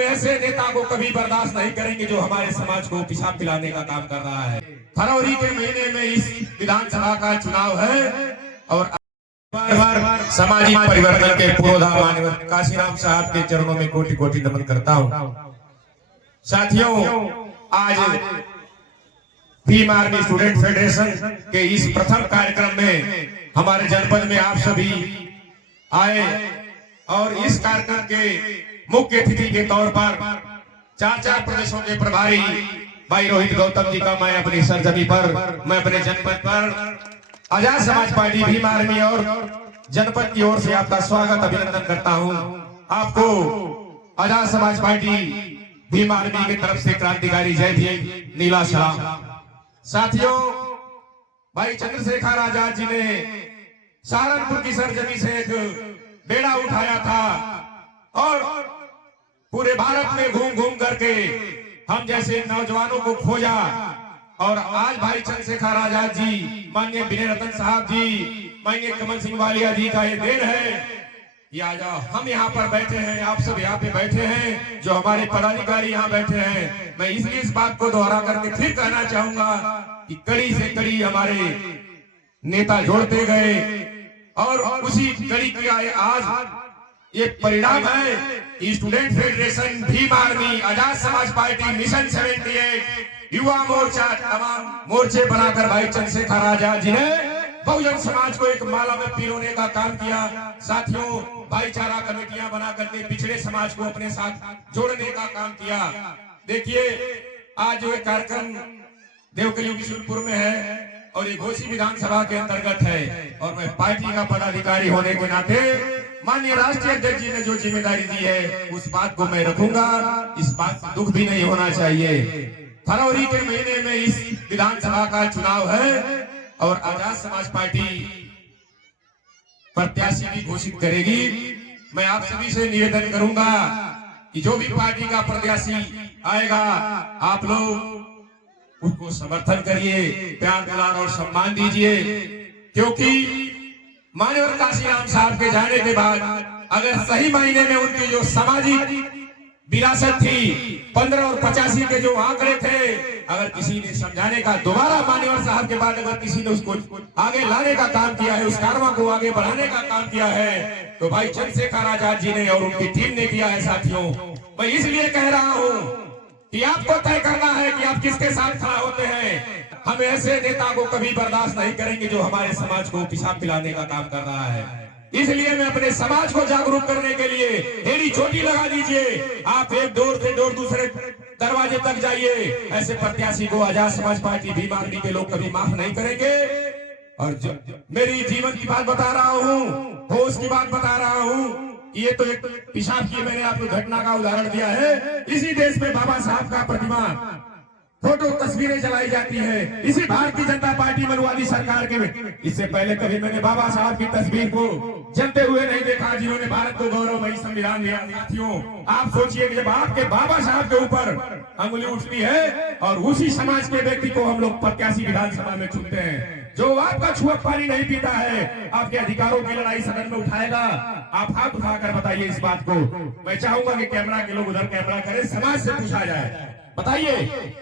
हम ऐसे नेता को कभी बर्दाश्त नहीं करेंगे जो हमारे समाज को पेशाब पिलाने का काम कर रहा है। फरवरी के महीने में इस विधानसभा का चुनाव है और सामाजिक परिवर्तन के पुरोधा माननीय काशीराम साहब के चरणों में कोटि कोटि नमन करता हूँ। साथियों, आज भीम आर्मी स्टूडेंट फेडरेशन के इस प्रथम कार्यक्रम में हमारे जनपद में आप सभी आए और इस कार्यक्रम के मुख्य अतिथि के तौर पर चार प्रदेशों के प्रभारी भाई रोहित गौतम जी का मैं अपनी सरजमी पर, मैं अपने जनपद पर आजाद समाज पार्टी भीम आर्मी और जनपद की ओर से आपका स्वागत अभिनंदन करता हूं। आपको आजाद समाज पार्टी भीम आर्मी की तरफ से क्रांतिकारी जय भीम, नीला सलाम। साथियों, भाई चंद्रशेखर आजाद जी ने सहारनपुर की सरजमी से एक बेड़ा उठाया था और पूरे भारत में घूम घूम करके हम जैसे नौजवानों को खोजा और आज भाई चंद्रशेखर आजाद जी, माननीय विनय रतन साहब जी, माननीय कमल सिंह वालिया जी का ये देन है कि आज हम यहाँ पर बैठे हैं, आप सब यहाँ पे बैठे हैं, जो हमारे पदाधिकारी यहाँ बैठे हैं। मैं इसलिए इस बात को दोहरा करके फिर कहना चाहूंगा कि कड़ी से कड़ी हमारे नेता जोड़ते गए और उसी कड़ी की आज ये परिणाम है। Student federation Bhim army Azad Samaj party mission 78 Yuva Morcha तमाम मोर्चे बनाकर भाई चंद्रशेखर आजाद जी ने बहुजन समाज को एक माला में पिरोने का काम किया। साथियों, भाईचारा कमेटियां बना करके पिछड़े समाज को अपने साथ जोड़ने का काम किया। देखिए, आज जो कार्यक्रम देवकली किशोरपुर में है और ये घोसी विधानसभा के अंतर्गत है और मैं पार्टी का पदाधिकारी होने के नाते माननीय राष्ट्रीय अध्यक्ष जी ने जो जिम्मेदारी दी है उस बात को मैं रखूंगा। इस बात से दुख भी नहीं होना चाहिए। फरवरी के महीने में इस विधानसभा का चुनाव है और आजाद समाज पार्टी प्रत्याशी भी घोषित करेगी। मैं आप सभी से निवेदन करूंगा कि जो भी पार्टी का प्रत्याशी आएगा, आप लोग उसको समर्थन करिए, प्यार दुलार और सम्मान दीजिए, क्योंकि माननीय काशीराम साहब के जाने के बाद अगर सही मायने में उनकी जो सामाजिक विरासत थी, 15 और 85 के जो आंकड़े थे, अगर किसी ने समझाने का, दोबारा मान्यवर साहब के बाद अगर किसी ने उसको आगे लाने का काम किया है, उस कारवां को आगे बढ़ाने का काम किया है, तो भाई चंद्रशेखर आजाद जी ने और उनकी टीम ने किया है। साथियों, मैं इसलिए कह रहा हूं कि आपको तय करना है कि आप किसके साथ खड़ा होते हैं। हम ऐसे नेता को कभी बर्दाश्त नहीं करेंगे जो हमारे समाज को पेशाब पिलाने का काम कर रहा है। इसलिए मैं अपने समाज को जागरूक करने के लिए एड़ी चोटी लगा दीजिए। आप एक डोर से डोर दूसरे दरवाजे तक जाइए। ऐसे प्रत्याशी को आजाद समाज पार्टी भीम आर्मी के लोग कभी माफ नहीं करेंगे। और जो मेरी जीवन की बात बता रहा हूँ, होश की बात बता रहा हूँ, ये तो एक पेशाब की मैंने आपको घटना का उदाहरण दिया है। इसी देश में बाबा साहब का प्रतिमा, फोटो, तस्वीरें जलाई जाती है। इसी भारतीय जनता पार्टी मनुवादी सरकार के में इससे पहले कभी मैंने बाबा साहब की तस्वीर को जलते हुए नहीं देखा, जिन्होंने भारत को गौरवमयी संविधान दिया। साथियों, आप सोचिए कि जब आपके बाबा साहब के ऊपर अंगुली उठती है और उसी समाज के व्यक्ति को हम लोग प्रत्याशी विधानसभा में चुनते हैं, जो आपका छुआ पानी नहीं पीता है, आपके अधिकारों की लड़ाई सदन में उठाएगा, आप हाथ उठाकर बताइए इस बात को। मैं चाहूंगा कि कैमरा के लोग उधर कैमरा करें, समाज से पूछा जाए, बताइए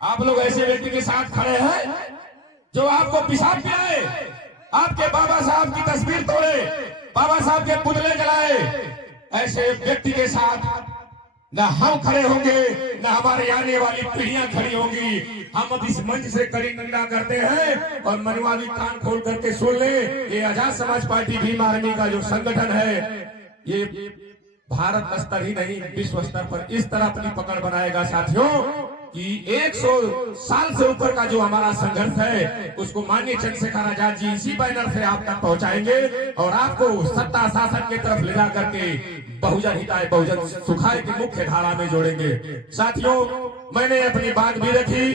आप लोग ऐसे व्यक्ति के साथ खड़े हैं जो आपको पेशाब पिलाए, आपके बाबा साहब की तस्वीर तोड़े, बाबा साहब के पुतले जलाए। ऐसे व्यक्ति के साथ न हम खड़े होंगे, न हमारे आने वाली पीढ़ियां खड़ी होंगी। हम अब इस मंच से कड़ी निंदा करते हैं और मनवादी कान खोल करके सुन ले, ये आजाद समाज पार्टी भीम आर्मी का जो संगठन है, ये भारत स्तर ही नहीं विश्व स्तर पर इस तरह अपनी पकड़ बनाएगा। साथियों, कि 100 साल से ऊपर का जो हमारा संघर्ष है उसको माननीय चंद्रशेखर आजाद जी इसी बैनर से आप तक पहुंचाएंगे और आपको सत्ता शासन की तरफ ले जा करके बहुजन हिताय बहुजन सुखाय की मुख्य धारा में जोड़ेंगे। साथियों, मैंने अपनी बात भी रखी,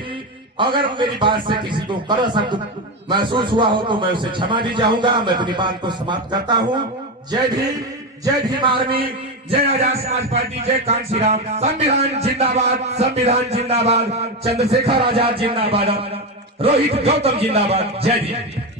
अगर मेरी बात से किसी को करो शब्द महसूस हुआ हो तो मैं उसे क्षमा दी जाऊंगा। मैं अपनी बात को समाप्त करता हूँ। जय भीम, जय भीम आर्मी, जय आजाद समाज पार्टी, जय कांशीराम। संविधान जिंदाबाद, संविधान जिंदाबाद, चंद्रशेखर आजाद जिंदाबाद, रोहित गौतम जिंदाबाद। जय भीम।